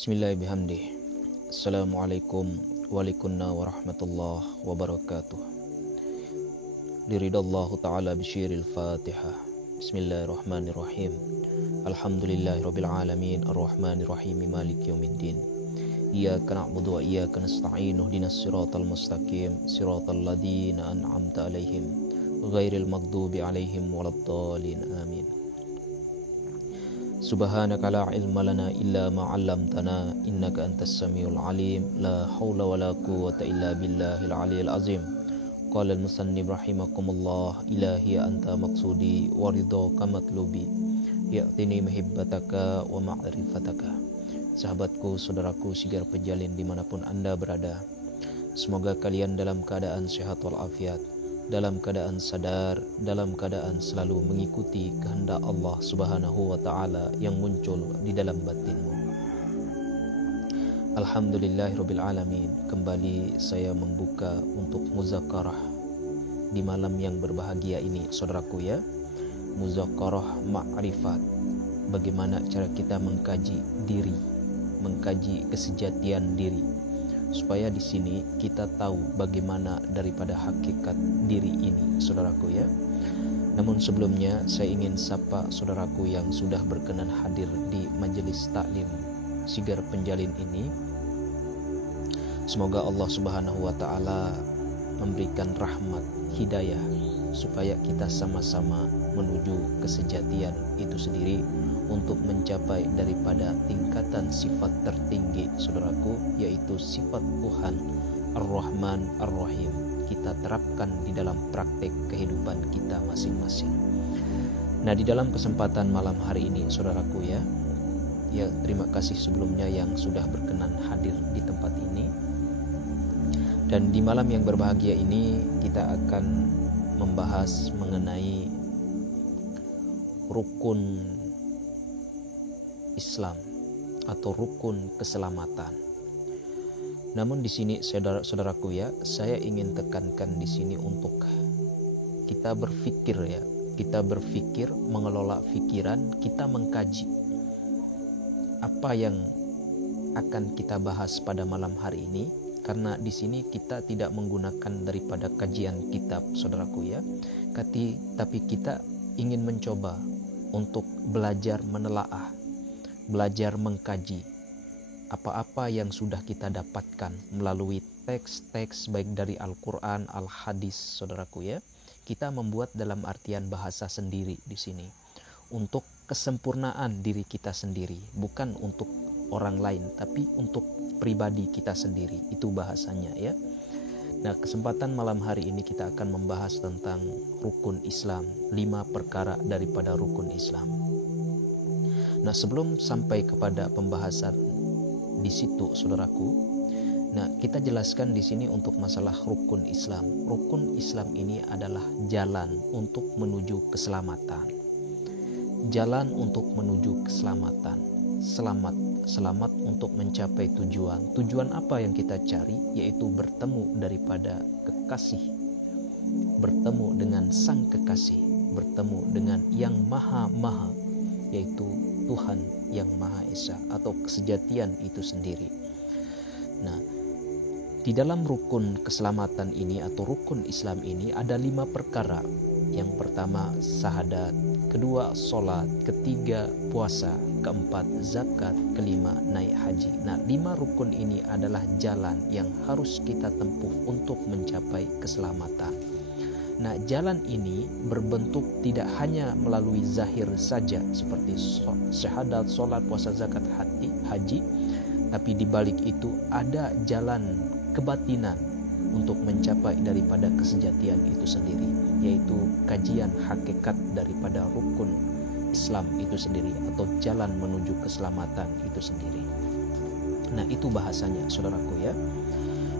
Bismillahirrahmanirrahim. Assalamualaikum warahmatullahi wabarakatuh. Liridallahu ta'ala bisyiril fatihah. Bismillahirrahmanirrahim. Alhamdulillahirabbil alamin arrahmanirrahim maliki yaumiddin. Iyyaka na'budu wa iyyaka nasta'in ihdinas siratal mustaqim siratal ladzina an'amta 'alaihim ghairil maghdubi 'alaihim waladdallin. Amin. Subhanaka la ilma lana illa ma 'allamtana innaka antas samiul alim. La haula wala quwwata illa billahil aliyil azim. Qala al-musannif rahimakumullah, ilahi anta maqsudi wa ridhaka matlubi ya'tini muhibbataka wa ma'rifataka. Sahabatku, saudaraku, sigar pejalin dimanapun anda berada, semoga kalian dalam keadaan sehat walafiat, dalam keadaan sadar, dalam keadaan selalu mengikuti kehendak Allah Subhanahu wa ta'ala yang muncul di dalam batinmu. Alhamdulillahirabbil alamin. Kembali saya membuka untuk muzakarah di malam yang berbahagia ini, saudaraku ya. Muzakarah ma'rifat. Bagaimana cara kita mengkaji diri, mengkaji kesejatian diri, supaya di sini kita tahu bagaimana daripada hakikat diri ini, saudaraku ya. Namun sebelumnya saya ingin sapa saudaraku yang sudah berkenan hadir di majelis taklim sigar penjalin ini. Semoga Allah Subhanahu wa ta'ala memberikan rahmat hidayah supaya kita sama-sama menuju kesejatian itu sendiri untuk mencapai daripada tingkatan sifat tertinggi, saudaraku, yaitu sifat Tuhan Ar-Rahman Ar-Rahim. Kita terapkan di dalam praktek kehidupan kita masing-masing. Nah, di dalam kesempatan malam hari ini, saudaraku ya, terima kasih sebelumnya yang sudah berkenan hadir di tempat ini. Dan di malam yang berbahagia ini kita akan membahas mengenai rukun Islam atau rukun keselamatan. Namun di sini saudaraku ya, saya ingin tekankan di sini untuk kita berpikir ya, kita berpikir, mengelola pikiran, kita mengkaji apa yang akan kita bahas pada malam hari ini, karena di sini kita tidak menggunakan daripada kajian kitab, saudaraku ya, tapi kita ingin mencoba untuk belajar menelaah, belajar mengkaji apa-apa yang sudah kita dapatkan melalui teks-teks baik dari Al-Quran, Al-Hadis, saudaraku ya. Kita membuat dalam artian bahasa sendiri di sini untuk kesempurnaan diri kita sendiri, bukan untuk orang lain, tapi untuk pribadi kita sendiri. Itu bahasanya ya. Nah, kesempatan malam hari ini kita akan membahas tentang rukun Islam, 5 perkara daripada rukun Islam. Nah, sebelum sampai kepada pembahasan di situ, saudaraku, nah kita jelaskan di sini untuk masalah rukun Islam. Rukun Islam ini adalah jalan untuk menuju keselamatan. Jalan untuk menuju keselamatan. Selamat untuk mencapai tujuan. Tujuan apa yang kita cari? Yaitu bertemu daripada kekasih, bertemu dengan sang kekasih, bertemu dengan yang maha-maha, yaitu Tuhan yang Maha Esa atau kesejatian itu sendiri. Nah, di dalam rukun keselamatan ini atau rukun Islam ini ada 5 perkara. Yang pertama syahadat, kedua sholat, ketiga puasa, keempat zakat, kelima naik haji. Nah, 5 rukun ini adalah jalan yang harus kita tempuh untuk mencapai keselamatan. Nah, jalan ini berbentuk tidak hanya melalui zahir saja seperti syahadat, sholat, puasa, zakat, haji, tapi di balik itu ada jalan kebatinan untuk mencapai daripada kesejatian itu sendiri, yaitu kajian hakikat daripada rukun Islam itu sendiri atau jalan menuju keselamatan itu sendiri. Nah, itu bahasanya, saudaraku ya.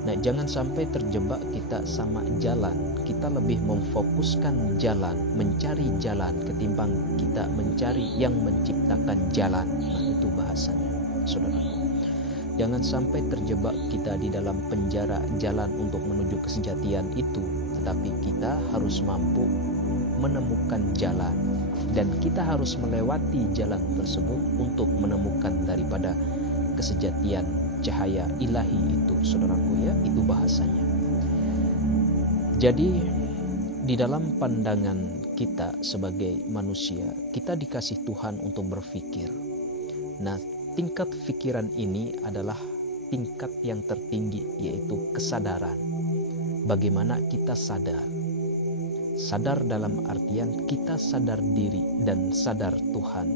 Nah, jangan sampai terjebak kita sama jalan. Kita lebih memfokuskan jalan, mencari jalan ketimbang kita mencari yang menciptakan jalan. Nah, itu bahasanya, saudaraku. Jangan sampai terjebak kita di dalam penjara jalan untuk menuju kesejatian itu, tetapi kita harus mampu menemukan jalan, dan kita harus melewati jalan tersebut untuk menemukan daripada kesejatian cahaya ilahi itu, saudaraku ya, itu bahasanya. Jadi di dalam pandangan kita sebagai manusia, kita dikasih Tuhan untuk berpikir. Nah, tingkat pikiran ini adalah tingkat yang tertinggi, yaitu kesadaran. Bagaimana kita sadar? Sadar dalam artian kita sadar diri dan sadar Tuhan.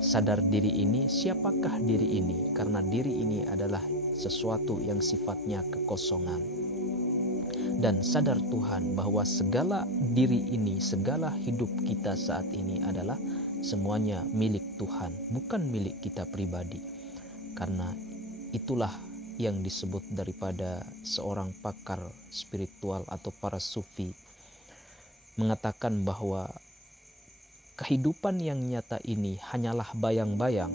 Sadar diri ini, siapakah diri ini? Karena diri ini adalah sesuatu yang sifatnya kekosongan. Dan sadar Tuhan bahwa segala diri ini, segala hidup kita saat ini adalah semuanya milik Tuhan, bukan milik kita pribadi. Karena itulah yang disebut daripada seorang pakar spiritual atau para sufi mengatakan bahwa kehidupan yang nyata ini hanyalah bayang-bayang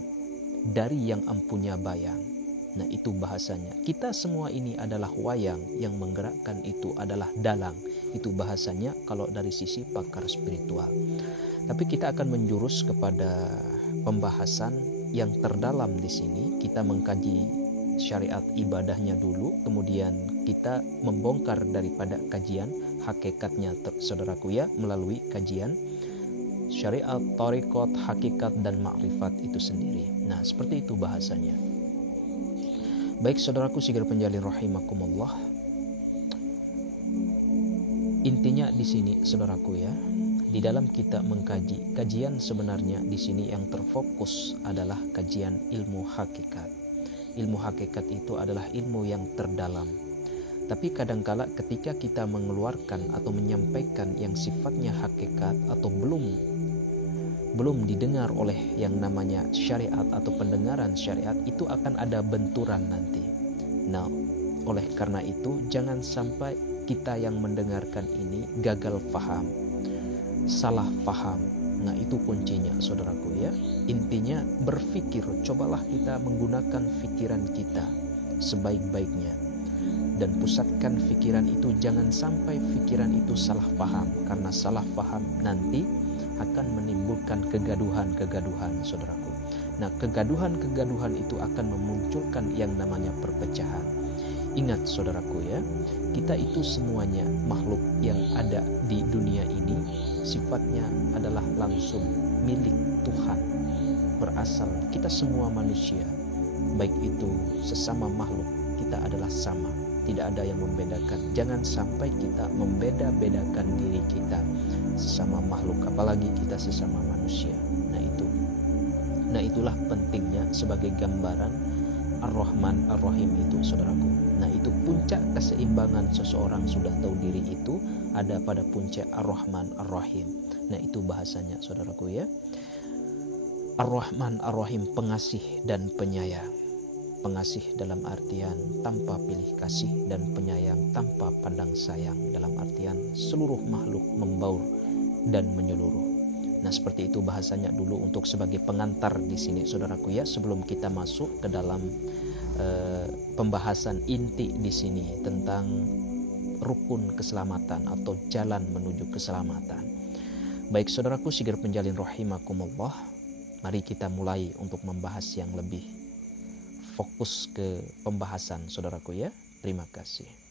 dari yang empunya bayang. Nah, itu bahasanya. Kita semua ini adalah wayang, yang menggerakkan itu adalah dalang. Itu bahasanya kalau dari sisi pakar spiritual. Tapi kita akan menjurus kepada pembahasan yang terdalam di sini. Kita mengkaji syariat ibadahnya dulu, kemudian kita membongkar daripada kajian hakikatnya, saudaraku ya, melalui kajian syariat, thariqat, hakikat dan ma'rifat itu sendiri. Nah, seperti itu bahasanya. Baik saudaraku Sigar Penjalin rahimakumullah. Intinya di sini saudaraku ya, di dalam kita mengkaji, kajian sebenarnya di sini yang terfokus adalah kajian ilmu hakikat. Ilmu hakikat itu adalah ilmu yang terdalam. Tapi kadangkala ketika kita mengeluarkan atau menyampaikan yang sifatnya hakikat atau belum didengar oleh yang namanya syariat atau pendengaran syariat, itu akan ada benturan nanti. Nah, oleh karena itu jangan sampai kita yang mendengarkan ini gagal paham, salah paham. Nah, itu kuncinya saudaraku ya. Intinya berpikir, cobalah kita menggunakan pikiran kita sebaik-baiknya. Dan pusatkan pikiran itu, jangan sampai pikiran itu salah paham. Karena salah paham nanti akan menimbulkan kegaduhan, saudaraku. Nah, kegaduhan itu akan memunculkan yang namanya perpecahan. Ingat saudaraku ya, kita itu semuanya makhluk yang ada di dunia ini sifatnya adalah langsung milik Tuhan. Berasal, kita semua manusia, baik itu sesama makhluk, kita adalah sama. Tidak ada yang membedakan. Jangan sampai kita membeda-bedakan diri kita sesama makhluk, apalagi kita sesama manusia. Nah itulah pentingnya sebagai gambaran Ar-Rahman Ar-Rahim itu saudaraku. Nah, itu puncak keseimbangan seseorang sudah tahu diri itu ada pada puncak Ar-Rahman Ar-Rahim. Nah, itu bahasanya saudaraku ya. Ar-Rahman Ar-Rahim, pengasih dan penyayang. Pengasih dalam artian tanpa pilih kasih, dan penyayang tanpa pandang sayang dalam artian seluruh makhluk membaur dan menyeluruh. Nah, seperti itu bahasanya dulu untuk sebagai pengantar di sini saudaraku ya, sebelum kita masuk ke dalam pembahasan inti di sini tentang rukun keselamatan atau jalan menuju keselamatan. Baik saudaraku Sigar Penjalin rahimakumullah, mari kita mulai untuk membahas yang lebih fokus ke pembahasan saudaraku ya. Terima kasih.